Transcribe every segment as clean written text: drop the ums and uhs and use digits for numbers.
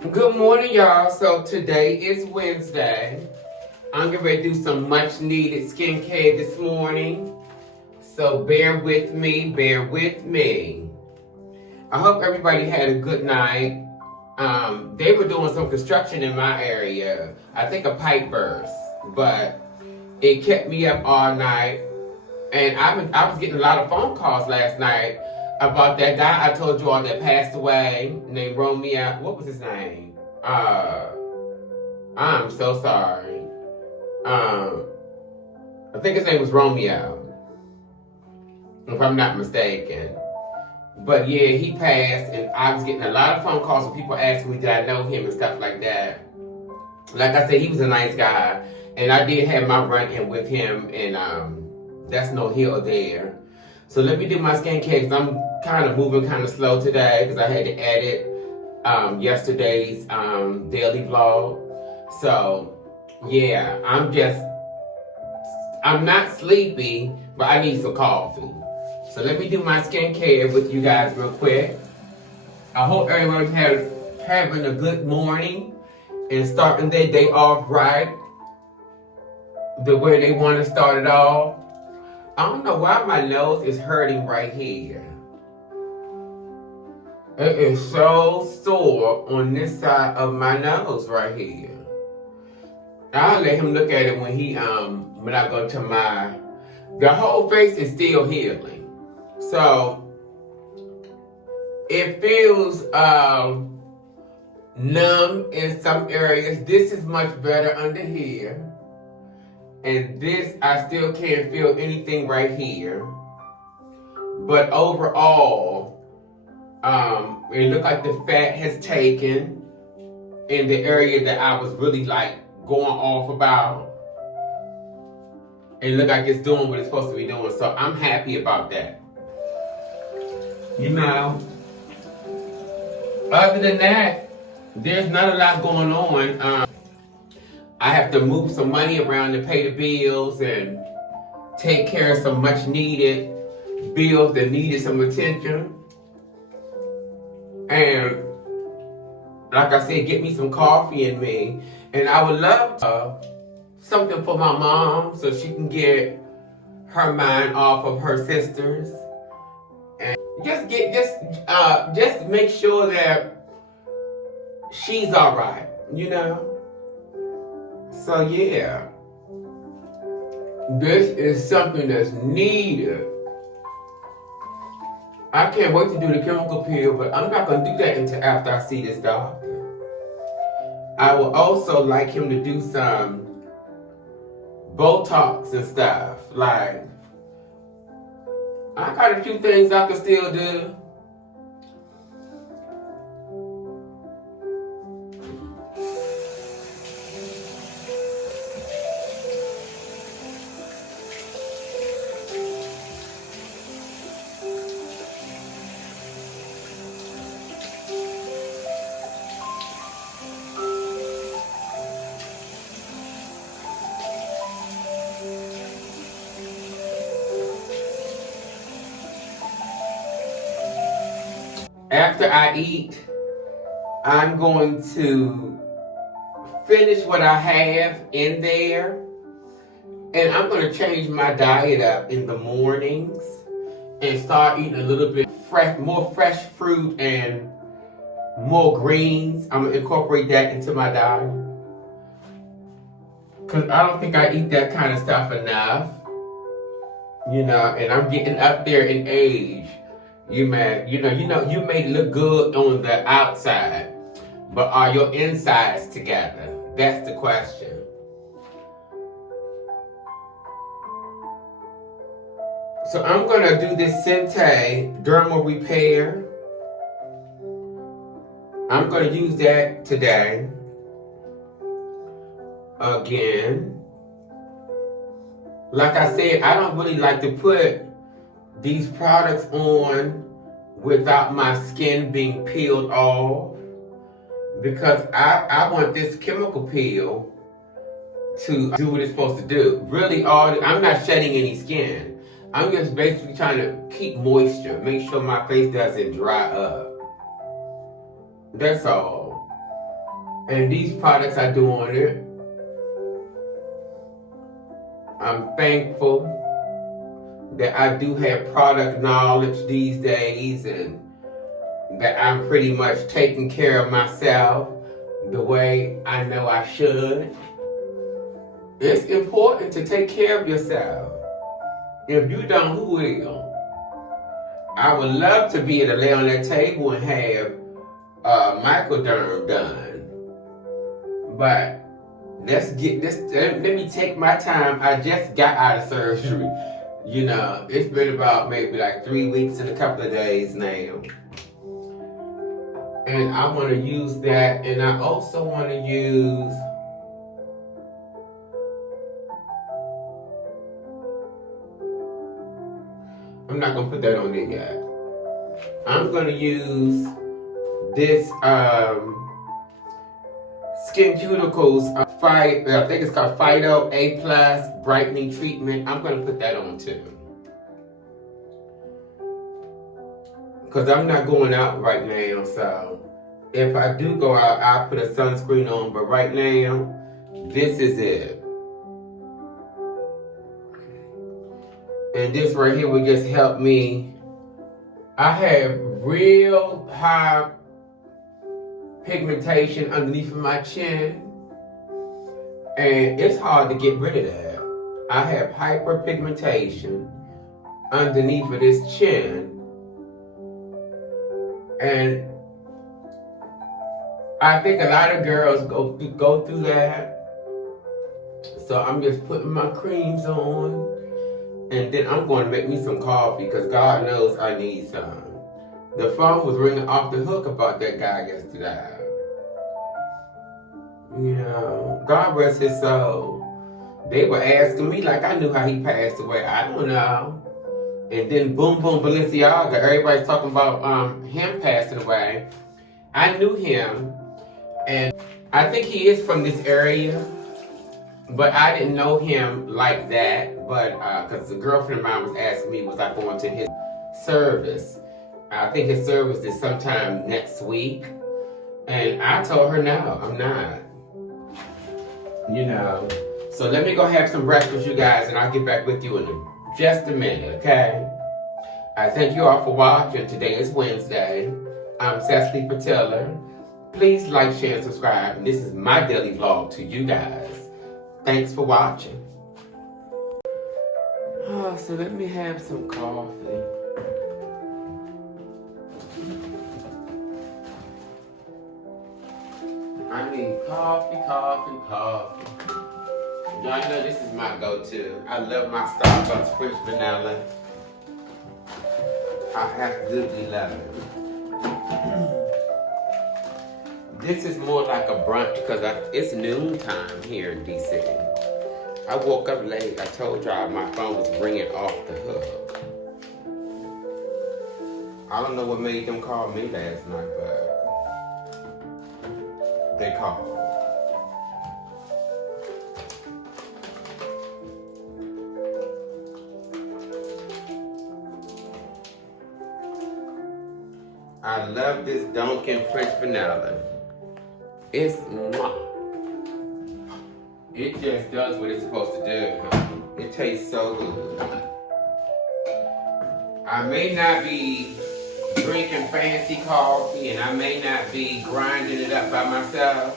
Good morning, y'all. So today is Wednesday. I'm getting ready to do some much needed skincare this morning. So bear with me, bear with me. I hope everybody had a good night. They were doing some construction in my area. I think a pipe burst, but it kept me up all night. And I was getting a lot of phone calls last night about that guy I told you all that passed away, named Romeo. What was his name? I'm so sorry. I think his name was Romeo, if I'm not mistaken. But yeah, he passed, and I was getting a lot of phone calls with people asking me did I know him and stuff like that. Like I said, he was a nice guy, and I did have my run-in with him, and that's no hill there. So let me do my skincare because I'm kind of moving kind of slow today because I had to edit yesterday's daily vlog. So yeah, I'm not sleepy, but I need some coffee. So let me do my skincare with you guys real quick. I hope everyone's having a good morning and starting their day off right, the way they want to start it off. I don't know why my nose is hurting right here. It is so sore on this side of my nose right here. I'll let him look at it when I go to the whole face is still healing. So it feels numb in some areas. This is much better under here. And this, I still can't feel anything right here. But overall, it looked like the fat has taken in the area that I was really like going off about. It looked like it's doing what it's supposed to be doing. So I'm happy about that. You know, other than that, there's not a lot going on. I have to move some money around to pay the bills and take care of some much needed bills that needed some attention. And like I said, get me some coffee in me. And I would love something for my mom so she can get her mind off of her sisters. And just make sure that she's all right, you know? So yeah, this is something that's needed. I can't wait to do the chemical peel, but I'm not going to do that until after I see this doctor. I would also like him to do some Botox and stuff. Like, I got a few things I can still do. After I eat, I'm going to finish what I have in there, and I'm going to change my diet up in the mornings and start eating a little bit more fresh fruit and more greens. I'm going to incorporate that into my diet because I don't think I eat that kind of stuff enough, you know, and I'm getting up there in age. You may look good on the outside, but are your insides together? That's the question. So I'm gonna do this Sente dermal repair. I'm gonna use that today. Again, like I said, I don't really like to put these products on without my skin being peeled off because I want this chemical peel to do what it's supposed to do. Really, I'm not shedding any skin. I'm just basically trying to keep moisture, make sure my face doesn't dry up. That's all. And these products are doing it. I'm thankful that I do have product knowledge these days and that I'm pretty much taking care of myself the way I know I should. It's important to take care of yourself. If you don't, who will? I would love to be able to lay on that table and have microderm done. But let's get this, let me take my time. I just got out of surgery. You know, it's been about maybe like 3 weeks and a couple of days now. And I want to use that, and I also want to use I'm not going to put that on there yet. I'm going to use this Skin Cuticles I think it's called Phyto A Plus Brightening Treatment. I'm going to put that on too. Because I'm not going out right now, so if I do go out, I'll put a sunscreen on. But right now, this is it. And this right here will just help me. I have real high pigmentation underneath of my chin. And it's hard to get rid of that. I have hyperpigmentation underneath of this chin. And I think a lot of girls go through that. So I'm just putting my creams on. And then I'm going to make me some coffee because God knows I need some. The phone was ringing off the hook about that guy yesterday. You know, God rest his soul. They were asking me like I knew how he passed away. I don't know. And then boom, boom, Balenciaga. Everybody's talking about him passing away. I knew him. And I think he is from this area. But I didn't know him like that. But because a girlfriend of mine was asking me, was I going to his service? I think his service is sometime next week. And I told her, no, I'm not. You know. So let me go have some breakfast, you guys, and I'll get back with you in just a minute, okay? I thank you all for watching. Today is Wednesday. I'm Cecily Patella. Please like, share, and subscribe. And this is my daily vlog to you guys. Thanks for watching. Oh, so let me have some coffee. I need coffee. Y'all know this is my go-to. I love my Starbucks French vanilla. I absolutely love it. This is more like a brunch because it's noontime here in DC. I woke up late. I told y'all my phone was ringing off the hook. I don't know what made them call me last night, but they called. I love this Dunkin' French vanilla. It's mwah. It just does what it's supposed to do. It tastes so good. I may not be drinking fancy coffee and I may not be grinding it up by myself,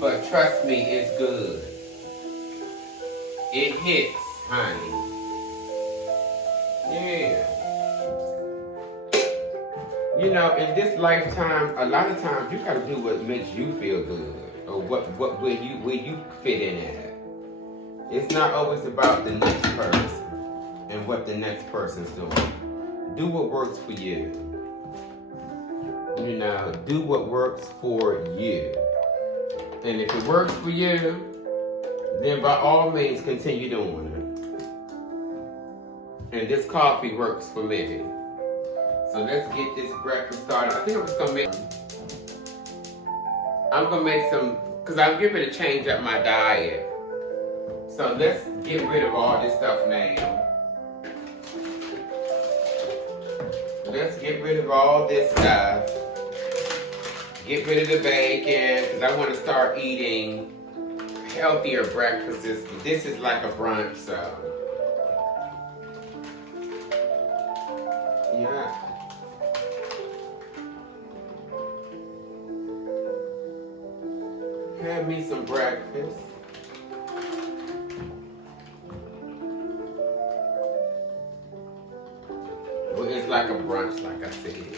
but trust me, it's good. It hits, honey. Yeah. You know, in this lifetime, a lot of times you gotta do what makes you feel good, or where you fit in at. It's not always about the next person and what the next person's doing. Do what works for you. You know, do what works for you. And if it works for you, then by all means continue doing it. And this coffee works for me. So let's get this breakfast started. I think I'm just gonna make some, cause I'm getting to change up my diet. So let's get rid of all this stuff now. Let's get rid of all this stuff. Get rid of the bacon, because I want to start eating healthier breakfasts. This is like a brunch, so. Yeah. Have me some breakfast. Well, it's like a brunch, like I said.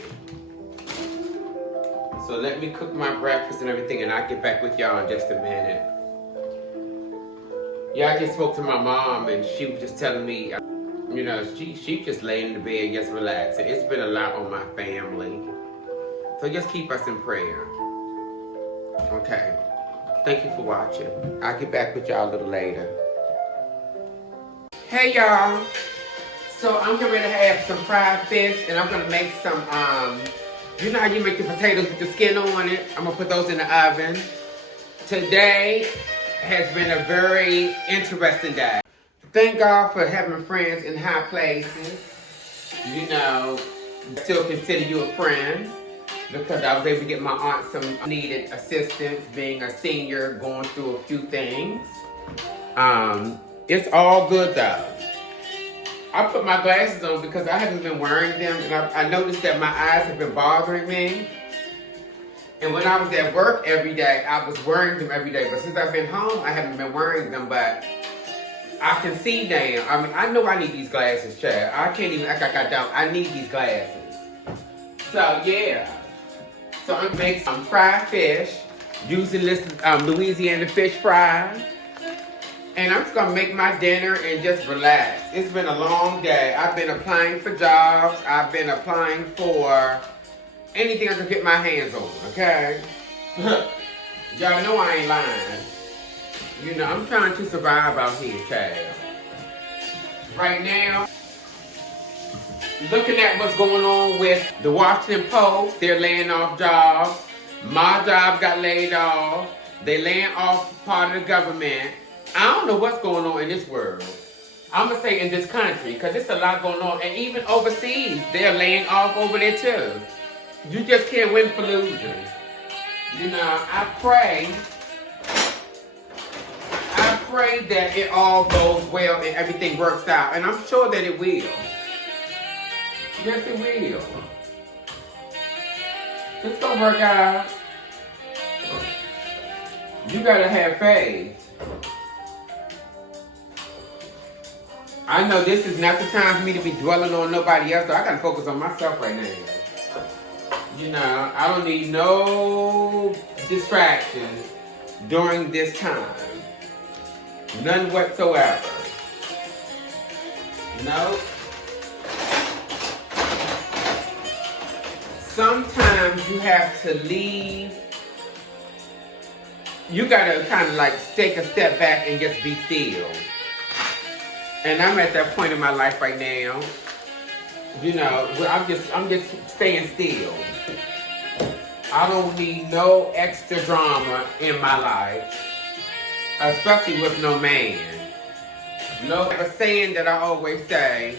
So let me cook my breakfast and everything, and I'll get back with y'all in just a minute. Yeah, I just spoke to my mom, and she was just telling me, you know, she just laying in the bed, just relaxing. It's been a lot on my family. So just keep us in prayer. Okay. Thank you for watching. I'll get back with y'all a little later. Hey, y'all. So I'm getting ready to have some fried fish, and I'm going to make some, you know how you make the potatoes with the skin on it? I'm going to put those in the oven. Today has been a very interesting day. Thank God for having friends in high places. You know, still consider you a friend, because I was able to get my aunt some needed assistance, being a senior, going through a few things. It's all good though. I put my glasses on because I haven't been wearing them, and I noticed that my eyes have been bothering me. And when I was at work every day, I was wearing them every day. But since I've been home, I haven't been wearing them, but I can see now. I mean, I know I need these glasses, Chad. I can't even act like I don't. I need these glasses. So, yeah. So, I'm making some fried fish using this Louisiana fish fry. And I'm just going to make my dinner and just relax. It's been a long day. I've been applying for jobs. I've been applying for anything I can get my hands on, okay? Y'all know I ain't lying. You know, I'm trying to survive out here, child. Right now, looking at what's going on with the Washington Post, they're laying off jobs. My job got laid off. They laying off part of the government. I don't know what's going on in this world. I'm going to say in this country, because there's a lot going on. And even overseas, they're laying off over there too. You just can't win for losing. You know, I pray that it all goes well and everything works out. And I'm sure that it will. Yes, it will. It's going to work out. You got to have faith. I know this is not the time for me to be dwelling on nobody else, so I got to focus on myself right now. You know, I don't need no distractions during this time. None whatsoever. No. Sometimes you have to leave. You gotta kind of like take a step back and just be still. And I'm at that point in my life right now. You know, where I'm just staying still. I don't need no extra drama in my life. Especially with no man. No, a saying that I always say,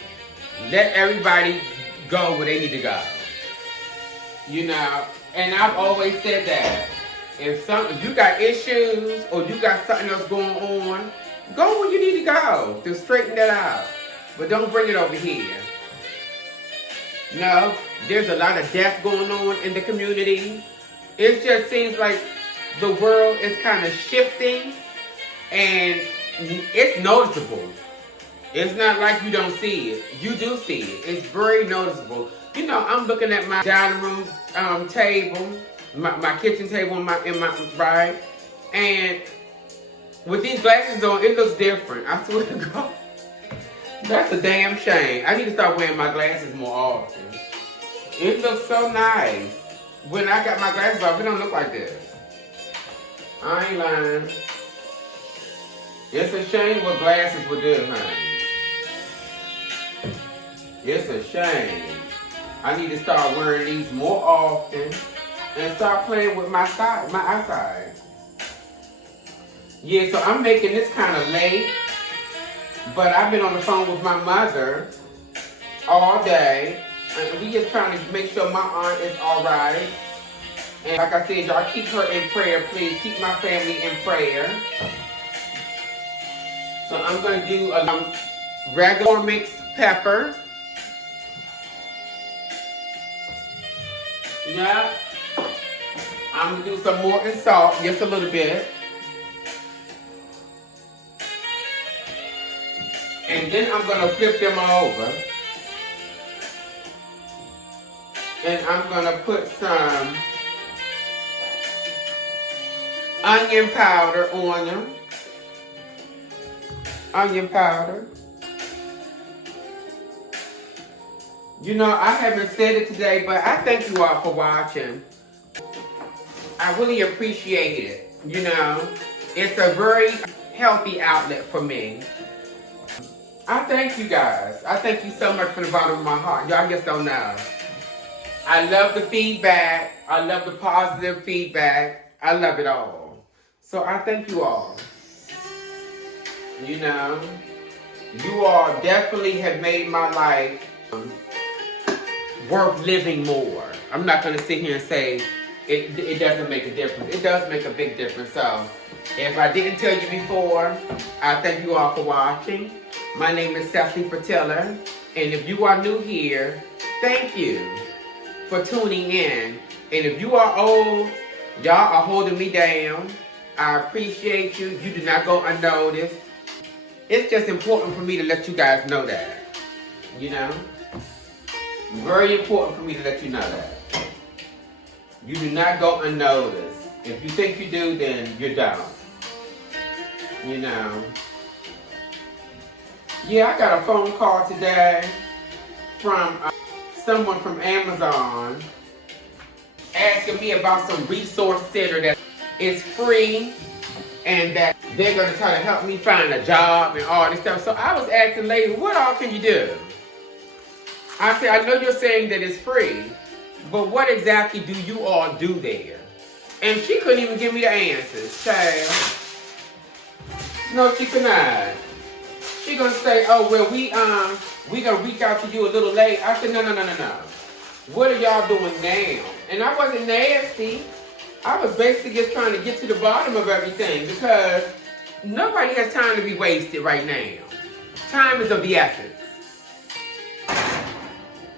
let everybody go where they need to go. You know, and I've always said that. If you got issues or you got something else going on, go where you need to go to straighten that out. But don't bring it over here. No, there's a lot of death going on in the community. It just seems like the world is kind of shifting, and it's noticeable. It's not like you don't see it. You do see it. It's very noticeable. You know, I'm looking at my dining room table, my kitchen table in my right, and with these glasses on, it looks different. I swear to God. That's a damn shame. I need to start wearing my glasses more often. It looks so nice. When I got my glasses off, it don't look like this. I ain't lying. It's a shame what glasses will do, honey. It's a shame. I need to start wearing these more often and start playing with my eyesight. Yeah, so I'm making this kind of late, but I've been on the phone with my mother all day, and we just trying to make sure my aunt is all right. And like I said, y'all keep her in prayer, please. Keep my family in prayer. So I'm going to do a regular mixed pepper. Yeah. I'm going to do some more and salt, just a little bit. And then I'm going to flip them over. And I'm going to put some onion powder on them. Onion powder. You know, I haven't said it today, but I thank you all for watching. I really appreciate it. You know, it's a very healthy outlet for me. I thank you guys. I thank you so much from the bottom of my heart. Y'all just don't know. I love the feedback. I love the positive feedback. I love it all. So I thank you all. You know, you all definitely have made my life worth living more. I'm not going to sit here and say it doesn't make a difference. It does make a big difference. So if I didn't tell you before, I thank you all for watching. My name is Cecily Patella, and if you are new here, thank you for tuning in. And if you are old, y'all are holding me down. I appreciate you. You do not go unnoticed. It's just important for me to let you guys know that. You know? Very important for me to let you know that. You do not go unnoticed. If you think you do, then you don't. You know? Yeah, I got a phone call today from someone from Amazon asking me about some resource center that is free and that they're going to try to help me find a job and all this stuff. So I was asking lady, what all can you do? I said, I know you're saying that it's free, but what exactly do you all do there? And she couldn't even give me the answers, child. No, she could not. She gonna say, oh, well, we gonna reach out to you a little late. I said, no. What are y'all doing now? And I wasn't nasty. I was basically just trying to get to the bottom of everything because nobody has time to be wasted right now. Time is of the essence.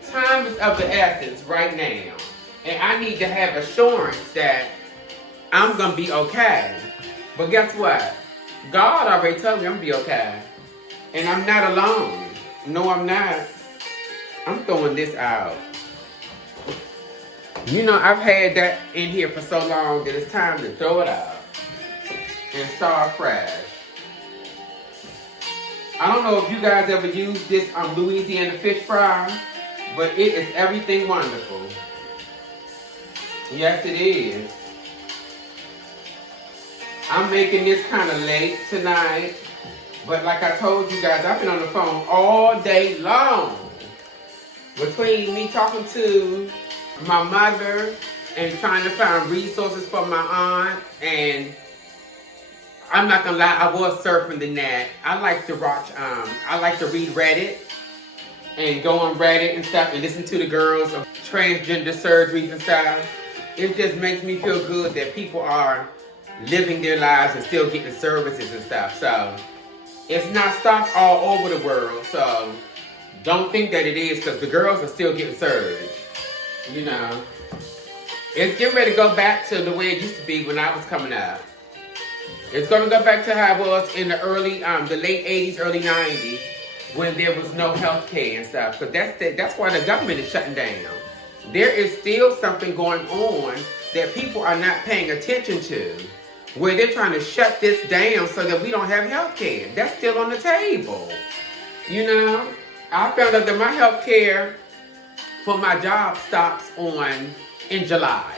Time is of the essence right now. And I need to have assurance that I'm going to be okay. But guess what? God already told me I'm going to be okay. And I'm not alone. No, I'm not. I'm throwing this out. You know, I've had that in here for so long that it's time to throw it out and start fresh. I don't know if you guys ever used this Louisiana fish fry, but it is everything wonderful. Yes, it is. I'm making this kind of late tonight, but like I told you guys, I've been on the phone all day long. Between me talking to my mother and trying to find resources for my aunt, and I'm not gonna lie, I was surfing the net. I like to watch, I like to read Reddit and go on Reddit and stuff and listen to the girls of transgender surgeries and stuff. It just makes me feel good that people are living their lives and still getting services and stuff. So it's not stopped all over the world. So don't think that it is, because the girls are still getting served. You know, it's getting ready to go back to the way it used to be when I was coming up. It's going to go back to how it was in the the late 80s, early 90s, when there was no health care and stuff. But that's why the government is shutting down. There is still something going on that people are not paying attention to, where they're trying to shut this down so that we don't have health care. That's still on the table. You know, I found out that my health care for my job stops in July.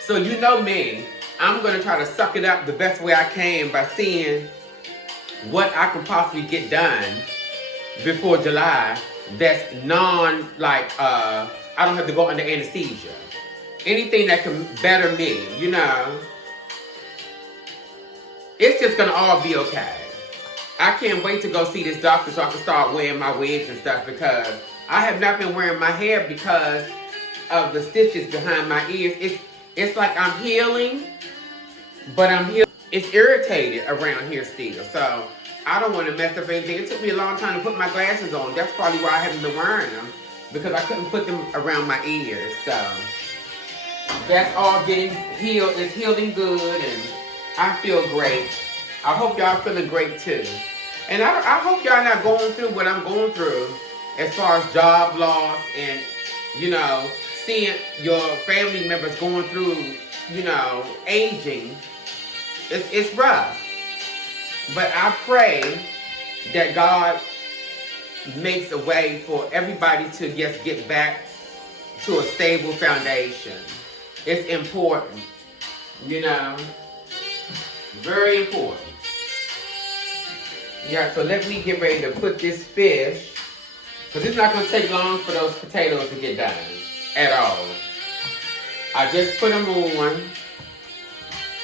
So you know me, I'm going to try to suck it up the best way I can by seeing what I can possibly get done before July that's I don't have to go under anesthesia. Anything that can better me, you know. It's just going to all be okay. I can't wait to go see this doctor so I can start wearing my wigs and stuff, because I have not been wearing my hair because of the stitches behind my ears. It's like I'm healing, but I'm healing. It's irritated around here still. So I don't want to mess up anything. It took me a long time to put my glasses on. That's probably why I haven't been wearing them, because I couldn't put them around my ears. So that's all getting healed. It's healing good, and I feel great. I hope y'all feeling great too. And I hope y'all not going through what I'm going through as far as job loss and, you know, seeing your family members going through, you know, aging. It's rough. But I pray that God makes a way for everybody to just get back to a stable foundation. It's important, you know, very important. Yeah, so let me get ready to put this fish, because it's not going to take long for those potatoes to get done at all. I just put them on.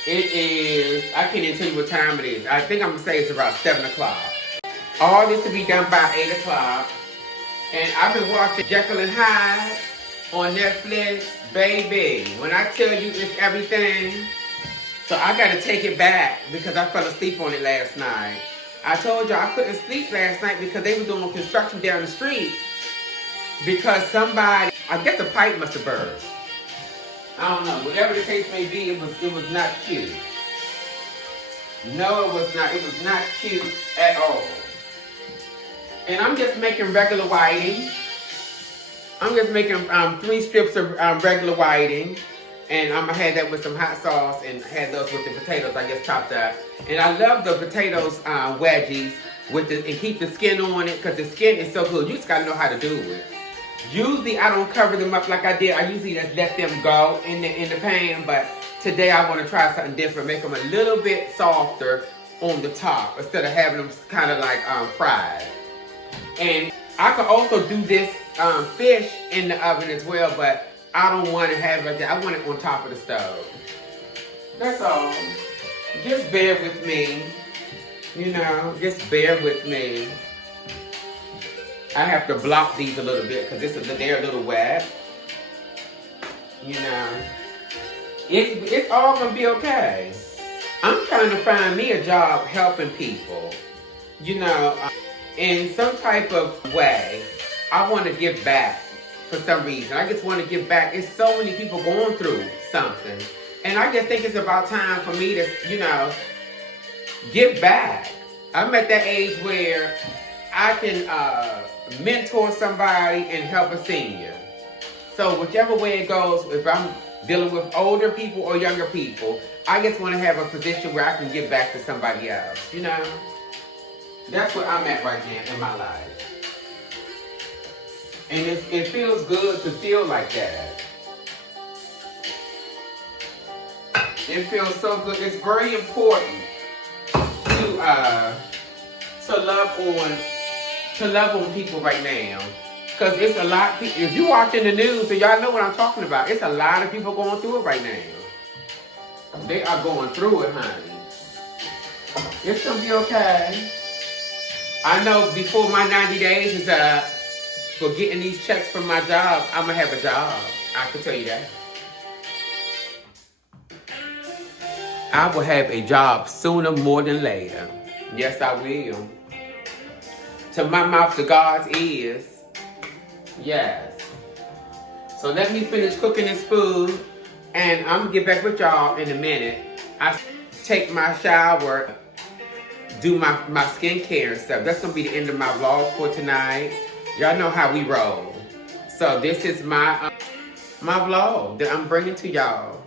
It is, I can't even tell you what time it is. I think I'm going to say it's about 7 o'clock. All this to be done by 8 o'clock. And I've been watching Jekyll and Hyde on Netflix. Baby, when I tell you it's everything. So I got to take it back because I fell asleep on it last night. I told you I couldn't sleep last night because they were doing construction down the street. Because somebody, I guess a pipe must have burst. I don't know. Whatever the case may be, it was not cute. No, it was not. It was not cute at all. And I'm just making regular whiting. I'm just making 3 strips of regular whiting. And I'm going to have that with some hot sauce and have those with the potatoes I just chopped up. And I love the potatoes wedgies with and keep the skin on it because the skin is so good. You just got to know how to do it. Usually I don't cover them up like I did. I usually just let them go in the pan. But today I want to try something different. Make them a little bit softer on the top instead of having them kind of like fried. And I could also do this fish in the oven as well, but I don't want to have it like that. I want it on top of the stove. That's all. Just bear with me. You know, just bear with me. I have to block these a little bit because they're a little wet. You know, it's all gonna be okay. I'm trying to find me a job helping people. You know, in some type of way. I want to give back for some reason. I just want to give back. It's so many people going through something, and I just think it's about time for me to, you know, give back. I'm at that age where I can mentor somebody and help a senior. So whichever way it goes, if I'm dealing with older people or younger people, I just want to have a position where I can give back to somebody else, you know? That's where I'm at right now in my life. And it feels good to feel like that. It feels so good. It's very important to love on people right now. Because it's a lot of people. If you're watching the news, and y'all know what I'm talking about, it's a lot of people going through it right now. They are going through it, honey. It's going to be okay. I know before my 90 days is up for getting these checks from my job, I'm going to have a job. I can tell you that. I will have a job sooner more than later. Yes, I will. To my mouth, to God's ears. Yes. So let me finish cooking this food, and I'm going to get back with y'all in a minute. I take my shower, do my skincare and stuff. That's going to be the end of my vlog for tonight. Y'all know how we roll. So this is my vlog that I'm bringing to y'all.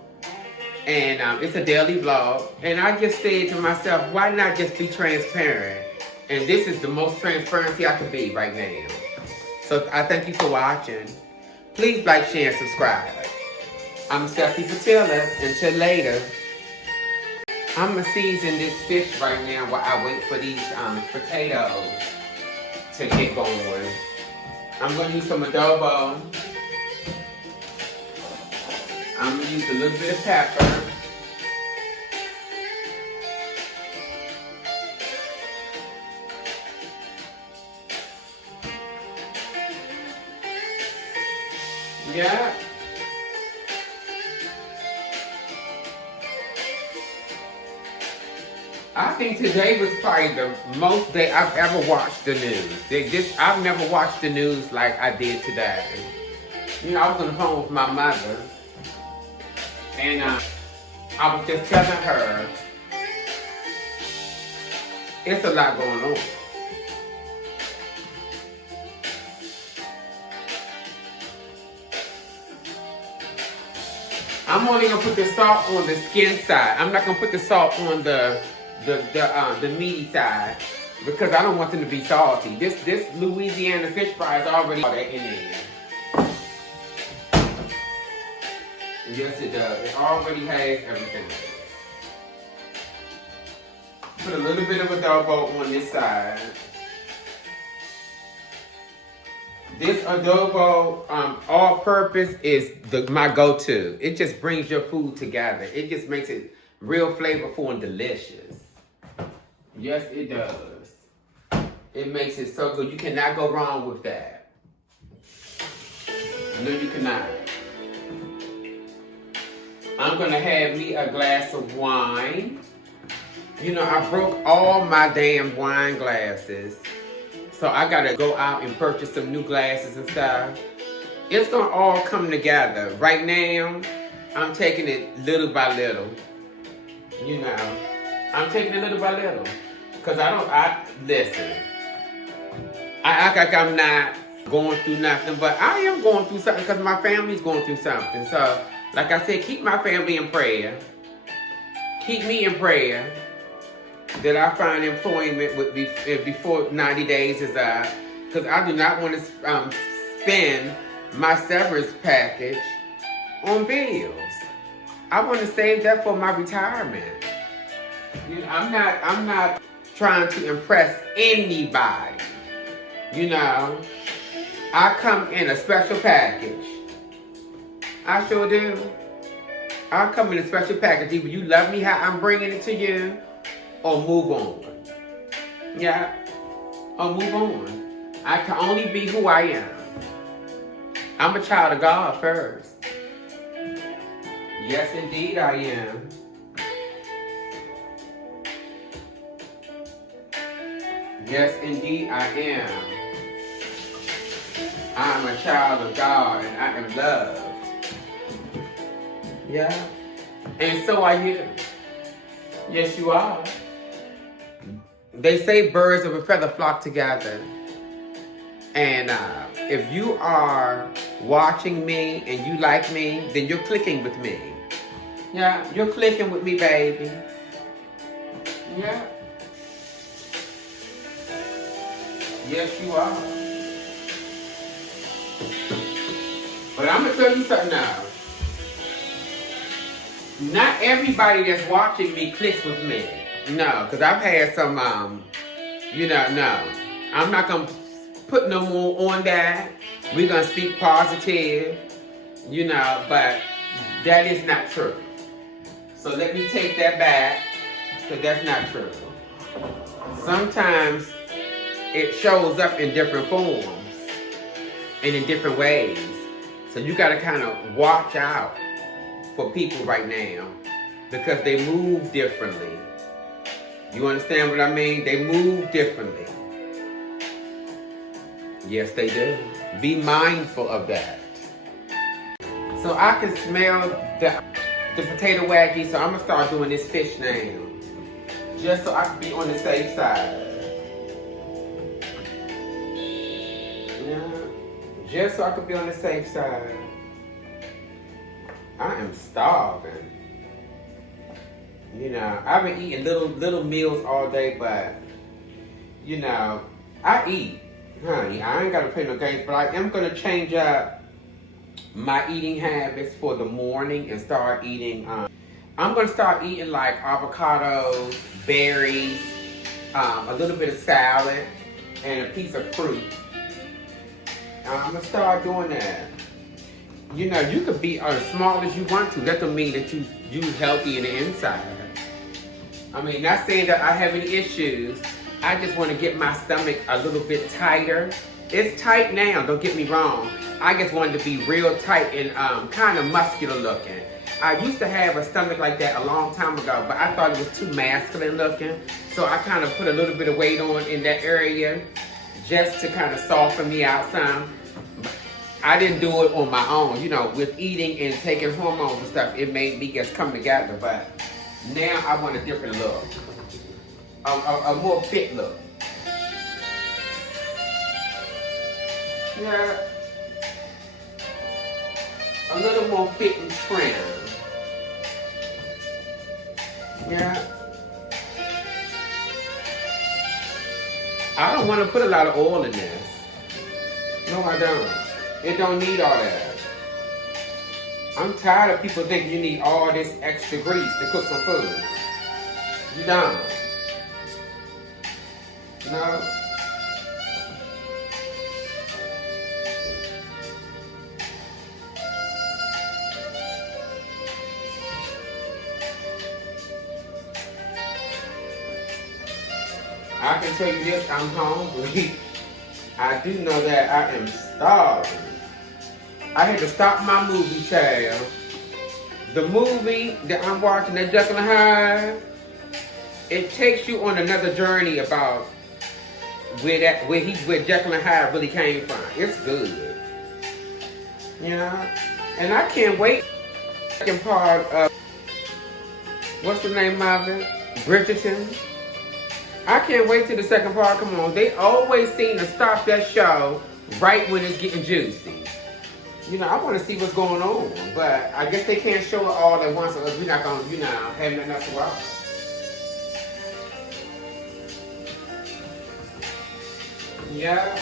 And it's a daily vlog. And I just said to myself, why not just be transparent? And this is the most transparency I can be right now. So I thank you for watching. Please like, share, and subscribe. I'm Stephanie Patilla. Until later. I'm going to season this fish right now while I wait for these potatoes to get going. I'm going to use some adobo. I'm going to use a little bit of pepper. Yeah. I think today was probably the most day I've ever watched the news. I've never watched the news like I did today. You know, I was on the phone with my mother, and I was just telling her, it's a lot going on. I'm only gonna put the salt on the skin side. I'm not gonna put the salt on the meaty side because I don't want them to be salty. This Louisiana fish fry is already all that in there. Yes, it does. It already has everything. Put a little bit of adobo on this side. This adobo, all-purpose, is my go-to. It just brings your food together. It just makes it real flavorful and delicious. Yes, it does. It makes it so good. You cannot go wrong with that. No, you cannot. I'm gonna have me a glass of wine. You know, I broke all my damn wine glasses. So I gotta go out and purchase some new glasses and stuff. It's gonna all come together. Right now, I'm taking it little by little. You know, I'm taking it little by little. Cause listen, I act like I'm not going through nothing, but I am going through something because my family's going through something. So, like I said, keep my family in prayer. Keep me in prayer that I find employment before 90 days is up. Because I do not want to spend my severance package on bills. I want to save that for my retirement. You know, I'm not trying to impress anybody. You know, I come in a special package. I sure do. I come in a special package. Either you love me how I'm bringing it to you, or move on. Yeah, or move on. I can only be who I am. I'm a child of God first. Yes, indeed I am. Yes, indeed I am. I'm a child of God and I am loved. Yeah. And so are you. Yes, you are. They say birds of a feather flock together. And if you are watching me and you like me, then you're clicking with me. Yeah, you're clicking with me, baby. Yeah. Yes, you are. But I'm going to tell you something now. Not everybody that's watching me clicks with me. No, because I've had some, no. I'm not going to put no more on that. We're going to speak positive, but that is not true. So let me take that back, because that's not true. Sometimes it shows up in different forms and in different ways. So you got to kind of watch out for people right now because they move differently. You understand what I mean? They move differently. Yes, they do. Be mindful of that. So I can smell the potato waggy, so I'm going to start doing this fish now. Just so I can be on the safe side. Yeah. Just so I can be on the safe side. I am starving. I've been eating little meals all day, but, I eat. Honey, I ain't got to play no games, but I am going to change up my eating habits for the morning and start eating. I'm going to start eating like avocados, berries, a little bit of salad, and a piece of fruit. I'm going to start doing that. You could be as small as you want to. That don't mean that you healthy in the inside. I mean, not saying that I have any issues. I just want to get my stomach a little bit tighter. It's tight now, don't get me wrong. I just wanted to be real tight and kind of muscular looking. I used to have a stomach like that a long time ago, but I thought it was too masculine looking. So I kind of put a little bit of weight on in that area just to kind of soften me out some. I didn't do it on my own. You know, with eating and taking hormones and stuff, it made me just come together. But now I want a different look. A more fit look. Yeah. A little more fit and trim. Yeah. I don't want to put a lot of oil in this. No, I don't. It don't need all that. I'm tired of people thinking you need all this extra grease to cook some food. You don't. No. I can tell you this, I'm hungry. I do know that I am starving. I had to stop my movie, child. The movie that I'm watching, that Jekyll and Hyde, it takes you on another journey about where Jekyll and Hyde really came from. It's good. You know? And I can't wait. Second part of, what's the name of it? Bridgerton. I can't wait till the second part come on. They always seem to stop that show right when it's getting juicy. You know, I want to see what's going on, but I guess they can't show it all at once, or we're not going to, have nothing else to watch. Yeah.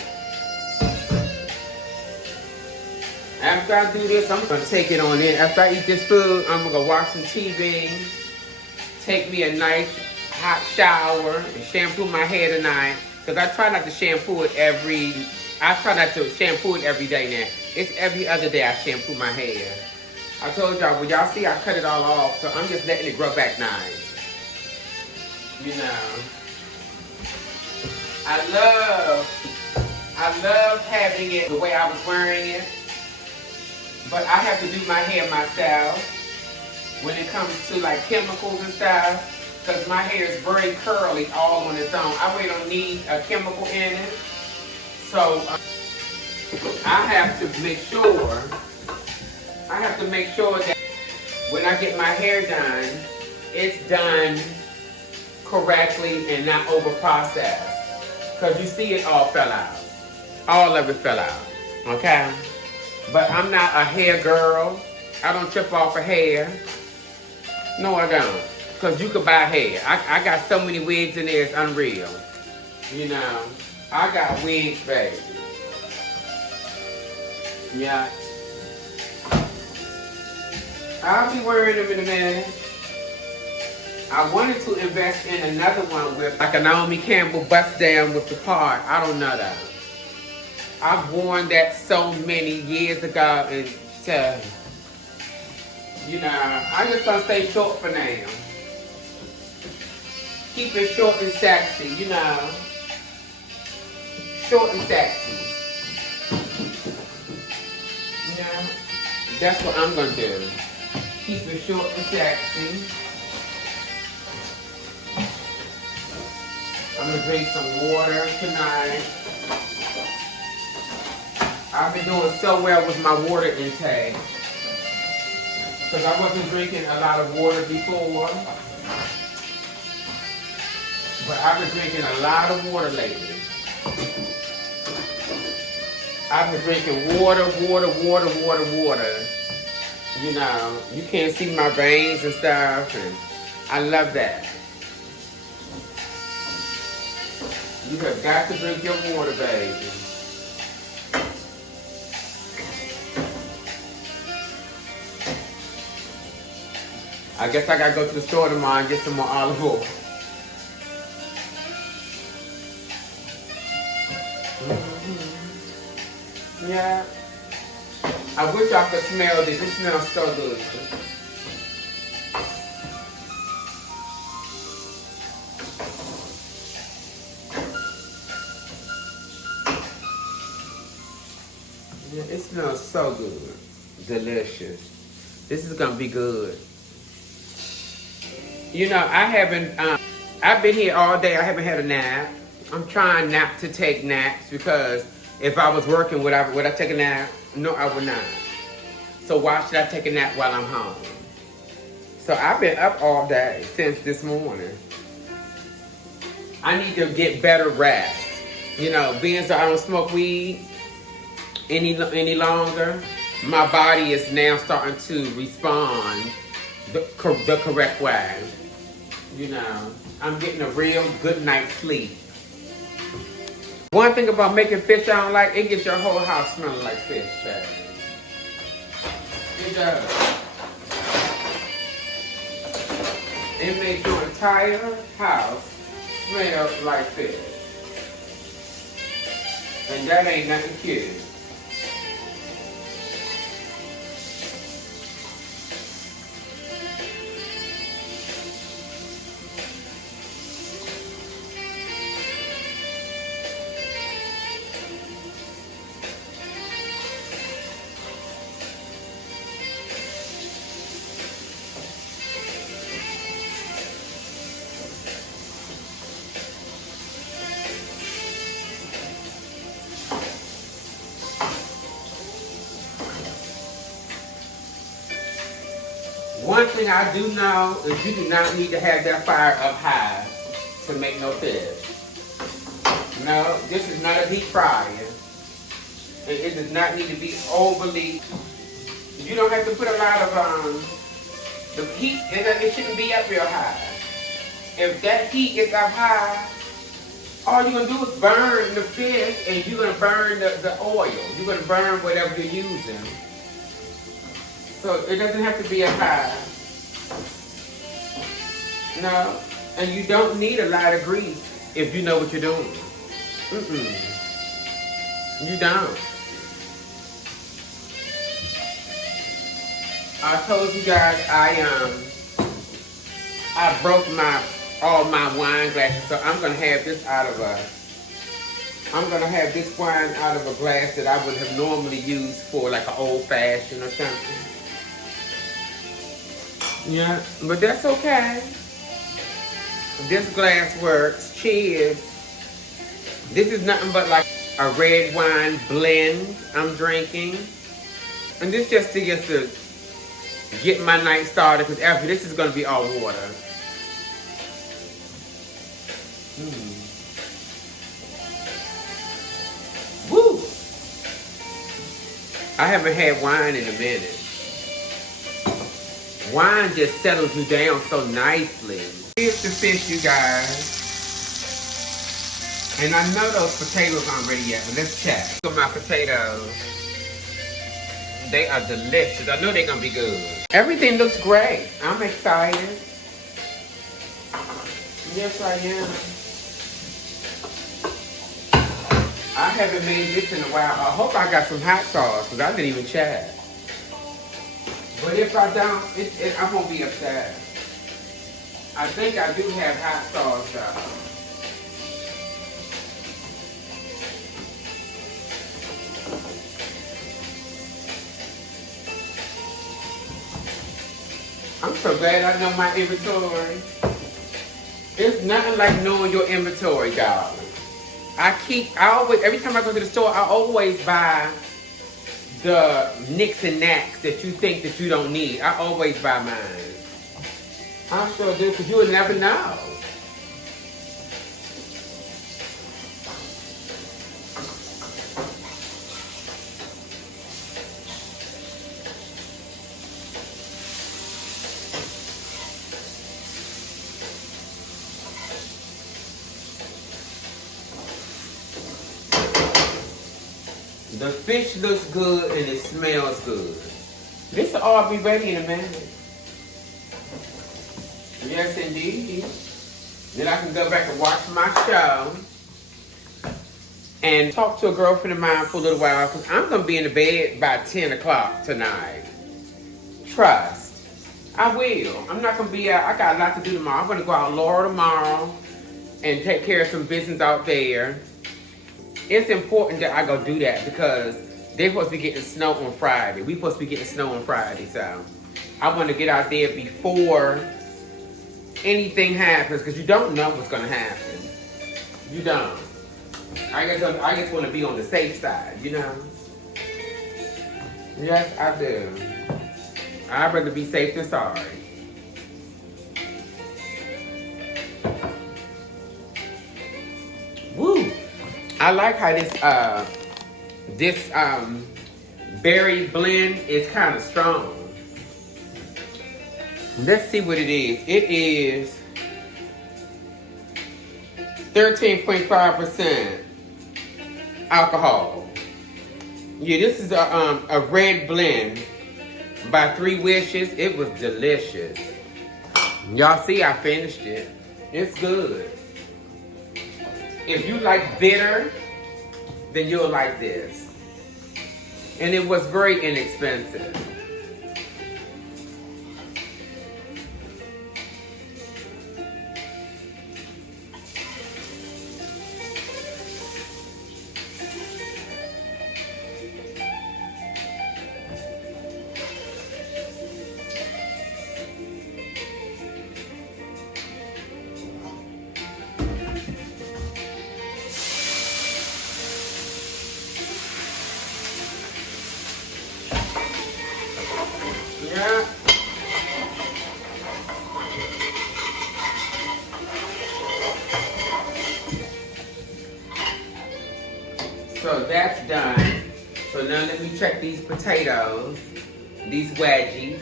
After I do this, I'm going to take it on in. After I eat this food, I'm going to go watch some TV, take me a nice hot shower, and shampoo my hair tonight. Because I try not to shampoo it every day now. It's every other day I shampoo my hair. I told y'all, well, y'all see I cut it all off, so I'm just letting it grow back nice. I love having it the way I was wearing it. But I have to do my hair myself when it comes to like chemicals and stuff. Because my hair is very curly all on its own. I really don't need a chemical in it. So I have to make sure that when I get my hair done, it's done correctly and not over processed. Because you see it all fell out. All of it fell out. Okay? But I'm not a hair girl. I don't chip off a hair. No, I don't. Because you could buy hair. I got so many wigs in there, it's unreal. I got wigs, baby. Yeah. I'll be wearing them in a minute. I wanted to invest in another one with like a Naomi Campbell bust down with the part. I don't know that. I've worn that so many years ago, and I'm just gonna stay short for now. Keep it short and sexy, Short and sexy. That's what I'm gonna do. Keep it short and sexy. I'm gonna drink some water tonight. I've been doing so well with my water intake. Because I wasn't drinking a lot of water before. But I've been drinking a lot of water lately. I've been drinking water. You can't see my veins and stuff, and I love that. You have got to drink your water, baby. I guess I gotta go to the store tomorrow and get some more olive oil. Yeah. I wish I could smell this. It smells so good. Yeah, it smells so good. Delicious. This is gonna be good. You know, I've been here all day. I haven't had a nap. I'm trying not to take naps because if I was working, would I take a nap? No, I would not. So why should I take a nap while I'm home? So I've been up all day since this morning. I need to get better rest. You know, being so I don't smoke weed any longer, my body is now starting to respond the correct way. You know, I'm getting a real good night's sleep. One thing about making fish I don't like, it gets your whole house smelling like fish, Chad. It does. It makes your entire house smell like fish. And that ain't nothing cute. One thing I do know is you do not need to have that fire up high to make no fish. No, this is not a deep fryer. It does not need to be overly. You don't have to put a lot of the heat. It shouldn't be up real high. If that heat is up high, all you're gonna do is burn the fish, and you're gonna burn the oil. You're gonna burn whatever you're using. So it doesn't have to be up high. No, and you don't need a lot of grease if you know what you're doing. You don't. I told you guys I broke all my wine glasses, so I'm gonna have this wine out of a glass that I would have normally used for like an old fashioned or something. Yeah, but that's okay. This glass works. Cheers. This is nothing but like a red wine blend I'm drinking. And this just to get my night started, because after this is going to be all water. Woo! I haven't had wine in a minute. Wine just settles you down so nicely. Here's the fish, you guys. And I know those potatoes aren't ready yet, but let's check. Look at my potatoes. They are delicious. I know they're gonna be good. Everything looks great. I'm excited. Yes, I am. I haven't made this in a while. I hope I got some hot sauce, because I didn't even check. But if I don't, I won't be upset. I think I do have hot sauce though. I'm so glad I know my inventory. It's nothing like knowing your inventory, darling. Every time I go to the store, I always buy the nicks and knacks that you think that you don't need. I always buy mine. I sure do, because you will never know. The fish looks good and it smells good. This will all be ready in a minute. Yes, indeed. Then I can go back and watch my show and talk to a girlfriend of mine for a little while, because I'm going to be in the bed by 10 o'clock tonight. Trust. I will. I'm not going to be out. I got a lot to do tomorrow. I'm going to go out Laura tomorrow and take care of some business out there. It's important that I go do that, because they're supposed to be getting snow on Friday. We're supposed to be getting snow on Friday, so I want to get out there before anything happens, because you don't know what's going to happen. You don't. I just want to be on the safe side, you know? Yes, I do. I'd rather be safe than sorry. Woo! I like how this berry blend is kind of strong. Let's see what it is. It is 13.5% alcohol. Yeah, this is a red blend by 3 Wishes. It was delicious. Y'all see, I finished it. It's good. If you like bitter, then you'll like this. And it was very inexpensive. Yeah. So that's done. So now let me check these potatoes, these wedgies,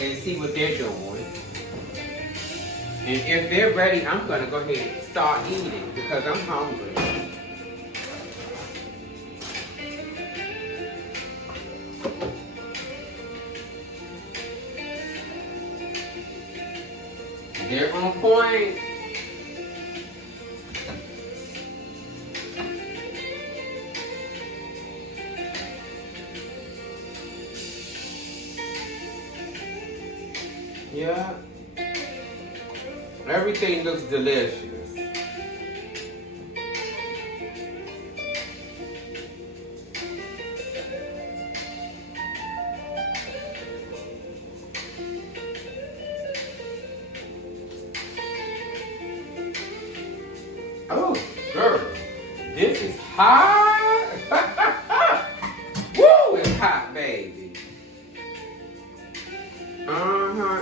and see what they're doing. And if they're ready, I'm gonna go ahead and start eating because I'm hungry. They're on point. Yeah. Everything looks delicious. Oh, girl, this is hot. Woo, it's hot, baby.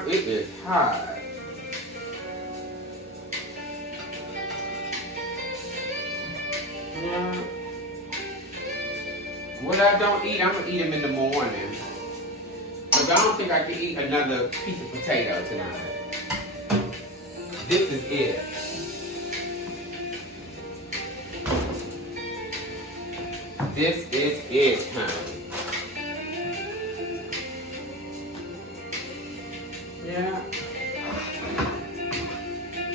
It is hot. Yeah. What I don't eat, I'm gonna eat them in the morning. Because I don't think I can eat another piece of potato tonight. This is it. This is it, honey. Yeah.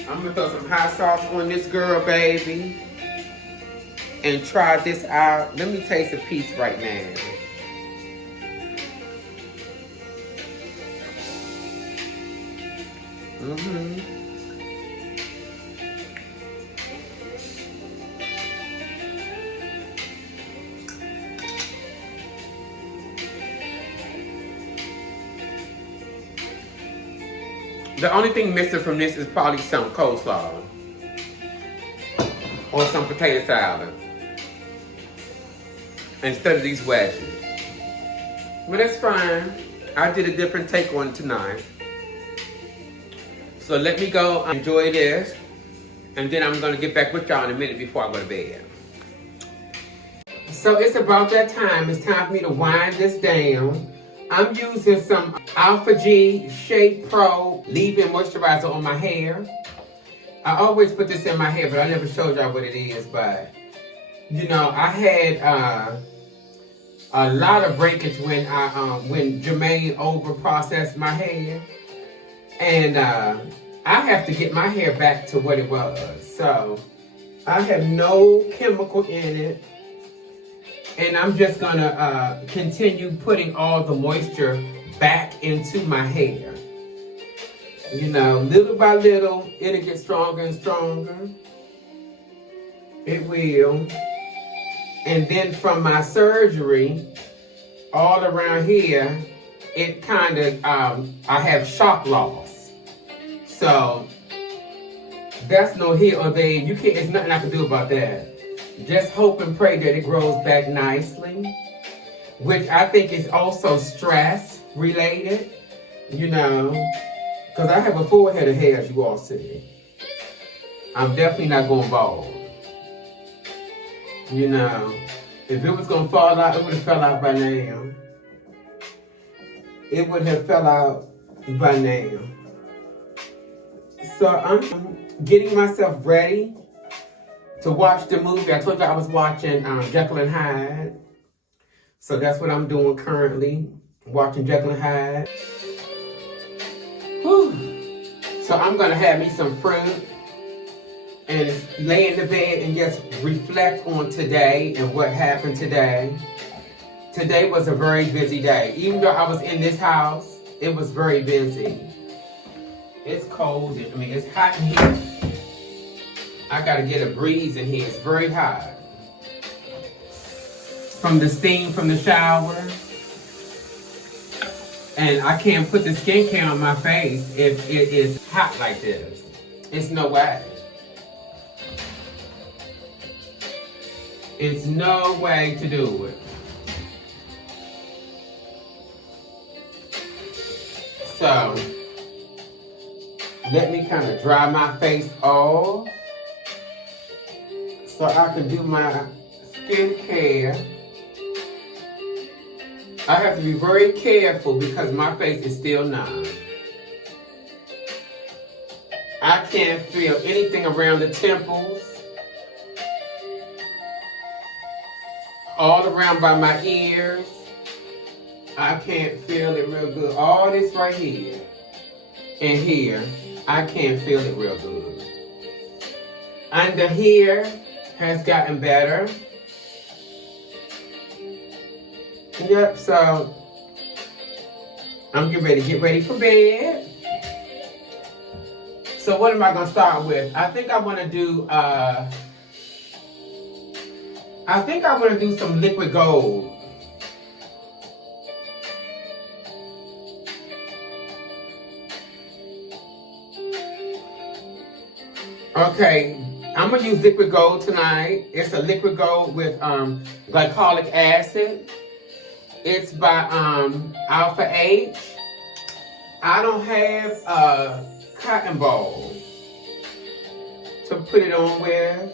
I'm gonna throw some hot sauce on this girl, baby. And try this out. Let me taste a piece right now. The only thing missing from this is probably some coleslaw. Or some potato salad. Instead of these wedges. But that's fine. I did a different take on it tonight. So let me go enjoy this. And then I'm going to get back with y'all in a minute before I go to bed. So it's about that time. It's time for me to wind this down. I'm using some Alpha G Shape Pro leave-in moisturizer on my hair. I always put this in my hair, but I never showed y'all what it is. But, you know, I had a lot of breakage when Jermaine over-processed my hair. And I have to get my hair back to what it was. So, I have no chemical in it. And I'm just gonna continue putting all the moisture back into my hair. You know, little by little, it'll get stronger and stronger. It will. And then from my surgery, all around here, it kind of, I have shock loss. So that's no here or there. You can't, it's nothing I can do about that. Just hope and pray that it grows back nicely, which I think is also stress related, you know, because I have a full head of hair, as you all see. I'm definitely not going bald. You know, if it was going to fall out, it would have fell out by now. It would have fell out by now. So I'm getting myself ready to watch the movie. I told you I was watching Jekyll and Hyde. So that's what I'm doing currently, watching Jekyll and Hyde. Whew. So I'm going to have me some fruit and lay in the bed and just reflect on today and what happened today. Today was a very busy day. Even though I was in this house, it was very busy. It's cold. I mean, it's hot in here. I got to get a breeze in here. It's very hot. From the steam from the shower. And I can't put the skincare on my face if it is hot like this. It's no way. It's no way to do it. So, let me kind of dry my face off so I can do my skincare. I have to be very careful because my face is still numb. I can't feel anything around the temples. All around by my ears. I can't feel it real good. All this right here and here, I can't feel it real good. Under here has gotten better. Yep, so I'm getting ready to get ready for bed. So what am I gonna start with? I think I wanna do some liquid gold. Okay, I'm gonna use liquid gold tonight. It's a liquid gold with glycolic acid. It's by Alpha H. I don't have a cotton ball to put it on with.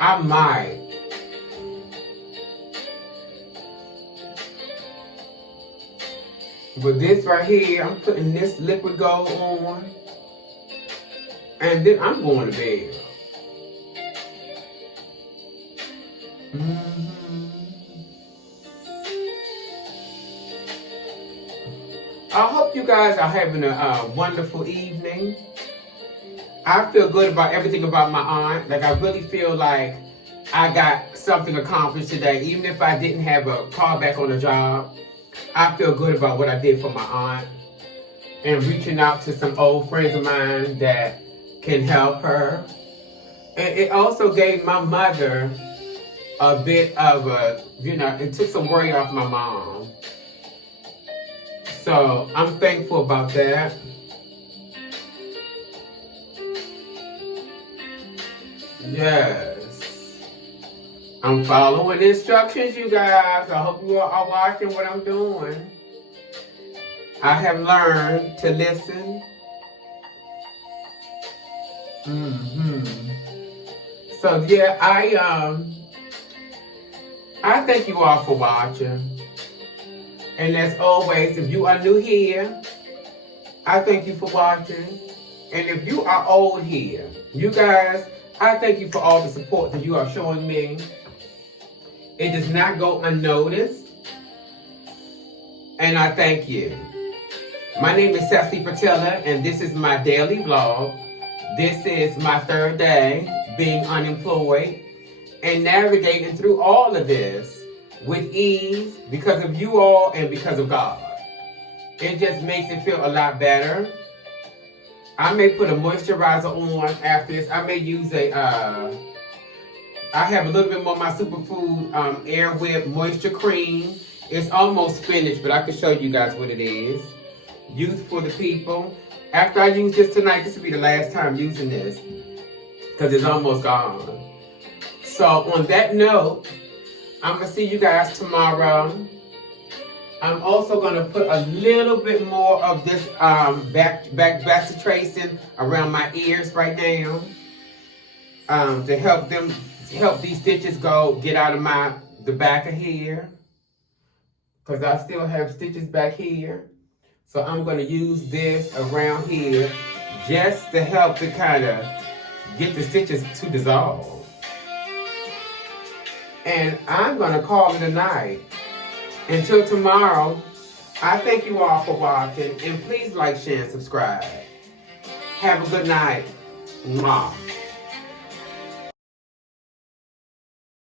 I might. But this right here, I'm putting this liquid gold on. And then I'm going to bed. I hope you guys are having a wonderful evening. I feel good about everything about my aunt. Like, I really feel like I got something accomplished today. Even if I didn't have a call back on the job, I feel good about what I did for my aunt. And reaching out to some old friends of mine that can help her. And it also gave my mother a bit of a, you know, it took some worry off my mom. So I'm thankful about that. Yes. I'm following the instructions, you guys. I hope you are watching what I'm doing. I have learned to listen. So yeah, I thank you all for watching. And as always, if you are new here, I thank you for watching. And if you are old here, you guys, I thank you for all the support that you are showing me. It does not go unnoticed. And I thank you. My name is Cecily Patella, and this is my daily vlog. This is my third day being unemployed and navigating through all of this with ease because of you all and because of God. It just makes it feel a lot better. I may put a moisturizer on after this. I may use I have a little bit more of my Superfood Air Whip Moisture Cream. It's almost finished, but I can show you guys what it is. Youth for the people. After I use this tonight, this will be the last time using this because it's almost gone. So on that note, I'm going to see you guys tomorrow. I'm also going to put a little bit more of this back tracing around my ears right now to help these stitches get out of the back of here, because I still have stitches back here. So I'm going to use this around here just to help to kind of get the stitches to dissolve. And I'm going to call it a night. Until tomorrow, I thank you all for watching. And please like, share, and subscribe. Have a good night. Mwah.